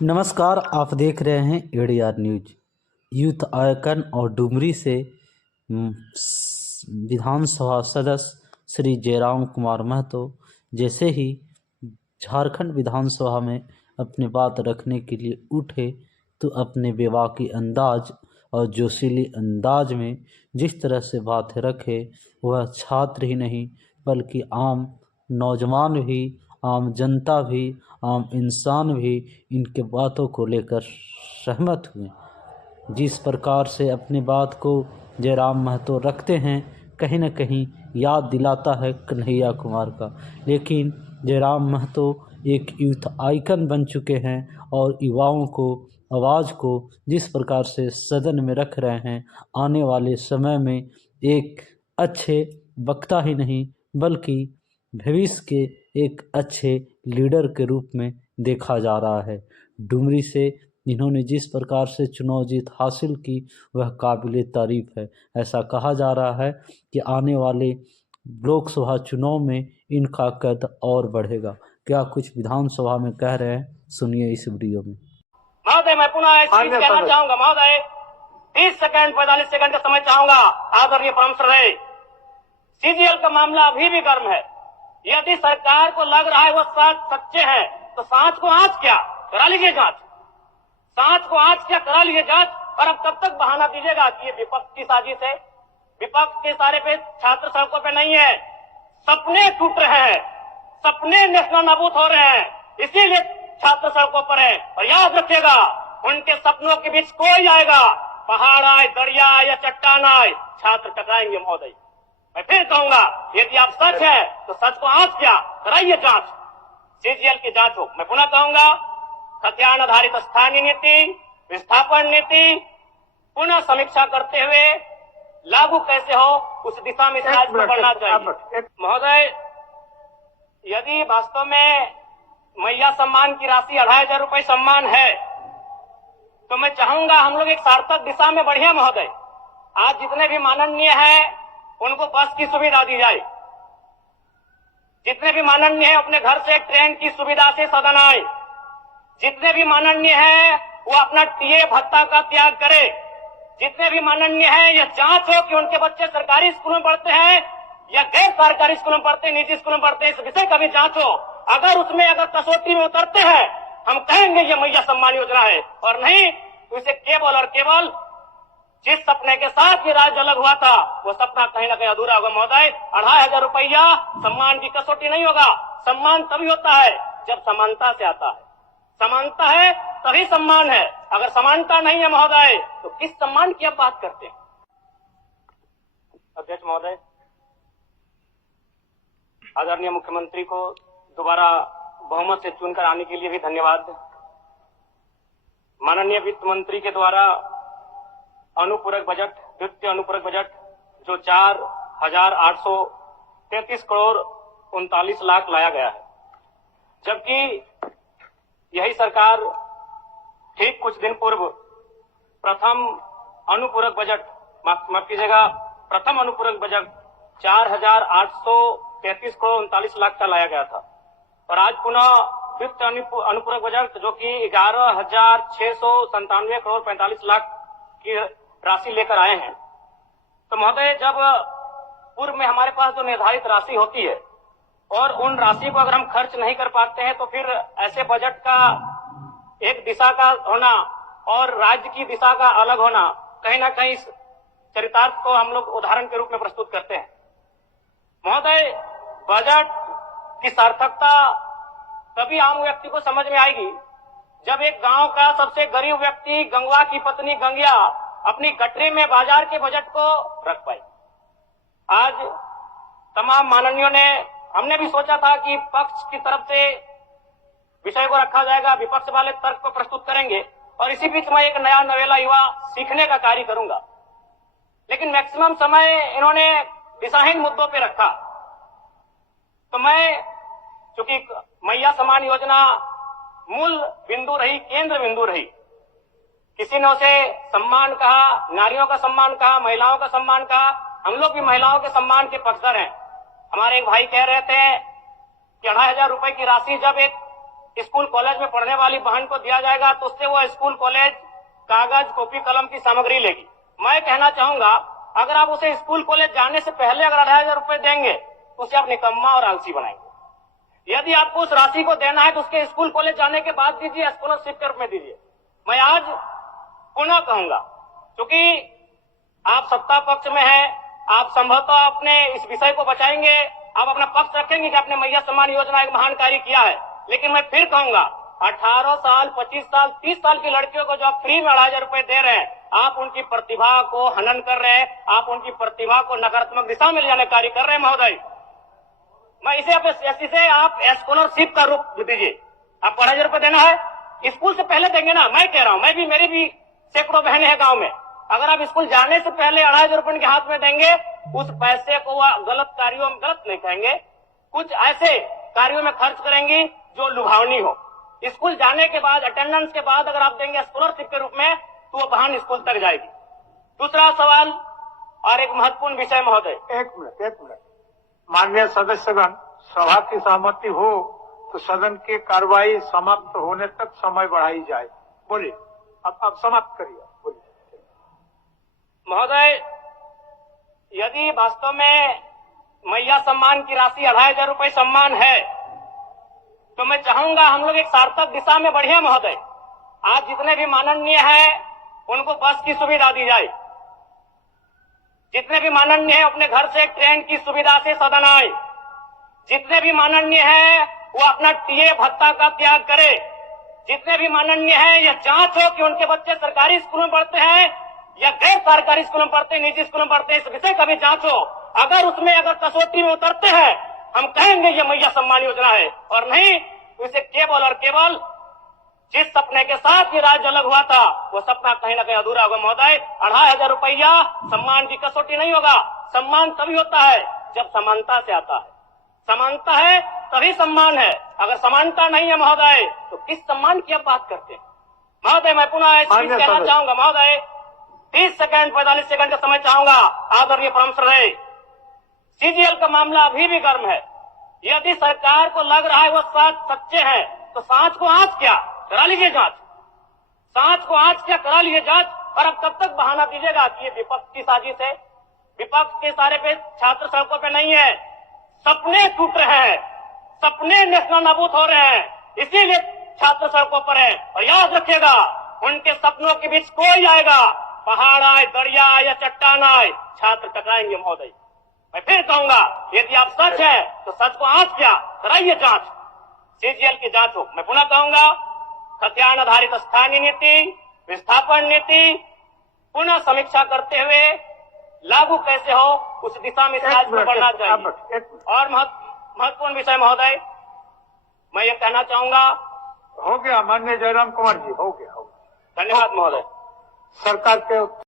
नमस्कार, आप देख रहे हैं एडीआर न्यूज। यूथ आइकन और डुमरी से विधानसभा सदस्य श्री जयराम कुमार महतो जैसे ही झारखंड विधानसभा में अपनी बात रखने के लिए उठे तो अपने बेबाकी अंदाज और जोशीले अंदाज में जिस तरह से बात रखे, वह छात्र ही नहीं बल्कि आम नौजवान भी, आम जनता भी, आम इंसान भी इनके बातों को लेकर सहमत हुए। जिस प्रकार से अपनी बात को जयराम महतो रखते हैं, कहीं न कहीं याद दिलाता है कन्हैया कुमार का। लेकिन जयराम महतो एक यूथ आइकन बन चुके हैं और युवाओं को आवाज़ को जिस प्रकार से सदन में रख रहे हैं, आने वाले समय में एक अच्छे वक्ता ही नहीं बल्कि भविष्य के एक अच्छे लीडर के रूप में देखा जा रहा है। डुमरी से इन्होंने जिस प्रकार से चुनाव जीत हासिल की, वह काबिल तारीफ है। ऐसा कहा जा रहा है कि आने वाले लोकसभा चुनाव में इनका कद और बढ़ेगा। क्या कुछ विधानसभा में कह रहे हैं, सुनिए इस वीडियो में। महोदय, मैं पुनः एक चीज कहना चाहूंगा। महोदय, 30 सेकंड 45 सेकंड का समय चाहूंगा। आदरणीय परम श्रद्धेय, सीजीएल का मामला अभी भी गर्म है। यदि सरकार को लग रहा है वो सच्चे हैं, तो सांच को आंच क्या करा लीजिए जांच, सांच को आंच क्या करा लीजिए जांच। और अब कब तक बहाना दीजिएगा कि ये विपक्ष की साजिश है? विपक्ष के सारे पे छात्र सड़कों पे नहीं है, सपने टूट रहे हैं, सपने नेशनल नाबूद हो रहे हैं, इसीलिए छात्र सड़कों पर है। और याद रखिएगा, उनके सपनों के बीच कोई आएगा, पहाड़ आए, दरिया आए या चट्टान आए, छात्र टकराएंगे। महोदय, मैं फिर कहूंगा, यदि आप सच है तो सच को आंच क्या कराइए जांच, सीजीएल की जांच हो। मैं पुनः कहूंगा, खतियान आधारित स्थानीय नीति, विस्थापन नीति पुनः समीक्षा करते हुए लागू कैसे हो, उस दिशा में राज्य बढ़ना चाहिए। महोदय, यदि वास्तव में मैया सम्मान की राशि 2500 रुपए सम्मान है, तो मैं चाहूंगा हम लोग एक सार्थक दिशा में बढ़िया। महोदय, आज जितने भी माननीय हैं उनको बस की सुविधा दी जाए, जितने भी माननीय हैं अपने घर से ट्रेन की सुविधा से सदन आए, जितने भी माननीय हैं वो अपना टीए भत्ता का त्याग करे, जितने भी माननीय हैं यह जांच हो कि उनके बच्चे सरकारी स्कूलों में पढ़ते हैं या गैर सरकारी स्कूलों में पढ़ते हैं, निजी स्कूलों में पढ़ते हैं, इस विषय का भी जांच हो। अगर उसमें कसौटी में उतरते हैं, हम कहेंगे ये मैया सम्मान योजना है, और नहीं तो इसे केवल और केवल जिस सपने के साथ ये राज्य अलग हुआ था वो सपना कहीं ना कहीं अधूरा होगा। महोदय, 2500 रुपया सम्मान की कसौटी नहीं होगा। सम्मान तभी होता है जब समानता से आता है, समानता है तभी सम्मान है। अगर समानता नहीं है महोदय, तो किस सम्मान की आप बात करते हैं? अध्यक्ष महोदय, आदरणीय मुख्यमंत्री को दोबारा बहुमत से चुनकर आने के लिए भी धन्यवाद। माननीय वित्त मंत्री के द्वारा अनुपूरक बजट, द्वितीय अनुपूरक बजट जो 4,833 करोड़ 39 लाख लाया गया है, जबकि यही सरकार ठीक कुछ दिन पूर्व प्रथम अनुपूरक बजट, माफ कीजिएगा, प्रथम अनुपूरक बजट 4,833 करोड़ 39 लाख का लाया गया था। और आज पुनः द्वितीय अनुपूरक बजट जो कि 11,697 करोड़ 45 लाख की राशि लेकर आए हैं। तो महोदय, जब पूर्व में हमारे पास जो निर्धारित राशि होती है और उन राशि को अगर हम खर्च नहीं कर पाते हैं, तो फिर ऐसे बजट का एक दिशा का होना और राज्य की दिशा का अलग होना, कहीं ना कहीं इस चरितार्थ को हम लोग उदाहरण के रूप में प्रस्तुत करते हैं। महोदय, बजट की सार्थकता तभी आम व्यक्ति को समझ में आएगी जब एक गांव का सबसे गरीब व्यक्ति, गंगवा की पत्नी गंगिया, अपनी गठरी में बाजार के बजट को रख पाई। आज तमाम माननीयों ने, हमने भी सोचा था कि पक्ष की तरफ से विषय को रखा जाएगा, विपक्ष वाले तर्क को प्रस्तुत करेंगे, और इसी बीच मैं एक नया नवेला युवा सीखने का कार्य करूंगा। लेकिन मैक्सिमम समय इन्होंने दिशाहीन मुद्दों पे रखा। तो मैं, चूंकि मैया सम्मान योजना मूल बिंदु रही, केंद्र बिंदु रही, किसी ने उसे सम्मान कहा, नारियों का सम्मान कहा, महिलाओं का सम्मान कहा, हम लोग भी महिलाओं के सम्मान के पक्षधर हैं। हमारे एक भाई कह रहे थे कि 2500 रुपए की राशि जब एक स्कूल कॉलेज में पढ़ने वाली बहन को दिया जाएगा तो उससे वो स्कूल कॉलेज कागज कॉपी कलम की सामग्री लेगी। मैं कहना चाहूंगा अगर आप उसे स्कूल कॉलेज जाने से पहले अगर 2,500 रुपए देंगे तो उसे आप निकम्मा और आलसी बनाएंगे। यदि आपको उस राशि को देना है तो उसके स्कूल कॉलेज जाने के बाद दीजिए, स्कॉलरशिप के रूप में दीजिए। मैं आज पुनः कहूंगा, क्योंकि आप सत्ता पक्ष में हैं, आप संभवतः अपने इस विषय को बचाएंगे, आप अपना पक्ष रखेंगे कि आपने मैया सम्मान योजना एक महान कार्य किया है। लेकिन मैं फिर कहूंगा 18 साल 25 साल 30 साल की लड़कियों को जो आप फ्री में 2,500 रुपए दे रहे हैं, आप उनकी प्रतिभा को हनन कर रहे हैं, आप उनकी प्रतिभा को नकारात्मक दिशा में ले जाने कार्य कर रहे हैं महोदय। मैं इसे आप स्कॉलरशिप का रूप दीजिए। आपको 2,500 रुपए देना है, स्कूल से पहले देंगे ना। मैं कह रहा हूं, मेरी भी सैकड़ों बहनें हैं गांव में। अगर आप स्कूल जाने से पहले 2,500 रुपए उनके हाथ में देंगे, उस पैसे को वह गलत कार्यों में, गलत नहीं कहेंगे, कुछ ऐसे कार्यों में खर्च करेंगी जो लुभावनी हो। स्कूल जाने के बाद, अटेंडेंस के बाद अगर आप देंगे स्कॉलरशिप के रूप में तो वो बहन स्कूल तक जाएगी। दूसरा सवाल और एक महत्वपूर्ण विषय महोदय। एक मिनट माननीय सदस्यगण, सभा की सहमति हो तो सदन की कार्रवाई समाप्त होने तक समय बढ़ाई जाए। बोलिए, अब समाप्त करिए, बोलिए। महोदय, यदि वास्तव में मैया सम्मान की राशि 2,500 रुपए सम्मान है तो मैं चाहूंगा हम लोग एक सार्थक दिशा में बढ़िया महोदय। आज जितने भी माननीय हैं उनको बस की सुविधा दी जाए, जितने भी माननीय हैं अपने घर से ट्रेन की सुविधा से सदन आए, जितने भी माननीय हैं वो अपना टीए भत्ता का त्याग करे, जितने भी माननीय हैं यह जांच हो कि उनके बच्चे सरकारी स्कूलों में पढ़ते हैं या गैर सरकारी स्कूलों में पढ़ते हैं, निजी स्कूलों में पढ़ते हैं, इस विषय का भी जांच हो। अगर उसमें अगर कसौटी में उतरते हैं हम कहेंगे ये मैया सम्मान योजना है, और नहीं तो इसे केवल और केवल जिस सपने के साथ ये राज्य अलग हुआ था वो सपना कहीं ना कहीं अधूरा होगा महोदय। 2,500 रुपया सम्मान की कसौटी नहीं होगा। सम्मान तभी होता है जब समानता से आता है, समानता है तभी सम्मान है। अगर समानता नहीं है महोदय तो किस सम्मान की आप बात करते हैं महोदय। मैं पुनः कहना चाहूंगा महोदय, 30 सेकंड 45 सेकंड का समय चाहूंगा। आदरणीय परम श्रद्धेय, सीजीएल का मामला अभी भी गर्म है। यदि सरकार को लग रहा है वो सच्चे हैं तो सांच को आंच क्या करा लीजिए जांच, सांच को आंच क्या करा लीजिए जांच। और अब कब तक बहाना दीजिएगा कि ये विपक्ष की साजिश है। विपक्ष के सारे पे छात्र सड़कों पे नहीं है, सपने टूट रहे हैं, सपने नेशनल नाबूद हो रहे हैं, इसीलिए छात्र सड़कों पर है। और याद रखिएगा उनके सपनों के बीच कोई आएगा, पहाड़ आए, दरिया आए या चट्टान आए, छात्र टकराएंगे महोदय। मैं फिर कहूंगा यदि आप सच है तो सच को आंच क्या कराइए जांच, सीजीएल की जांच हो। मैं पुनः कहूंगा खतियान आधारित स्थानीय नीति, विस्थापन नीति पुनः समीक्षा करते हुए लागू कैसे हो उस दिशा में राज्य को बढ़ना चाहिए। और महत्वपूर्ण विषय महोदय, मैं ये कहना चाहूंगा। हो गया माननीय जयराम कुमार जी, हो गया। धन्यवाद महोदय। सरकार के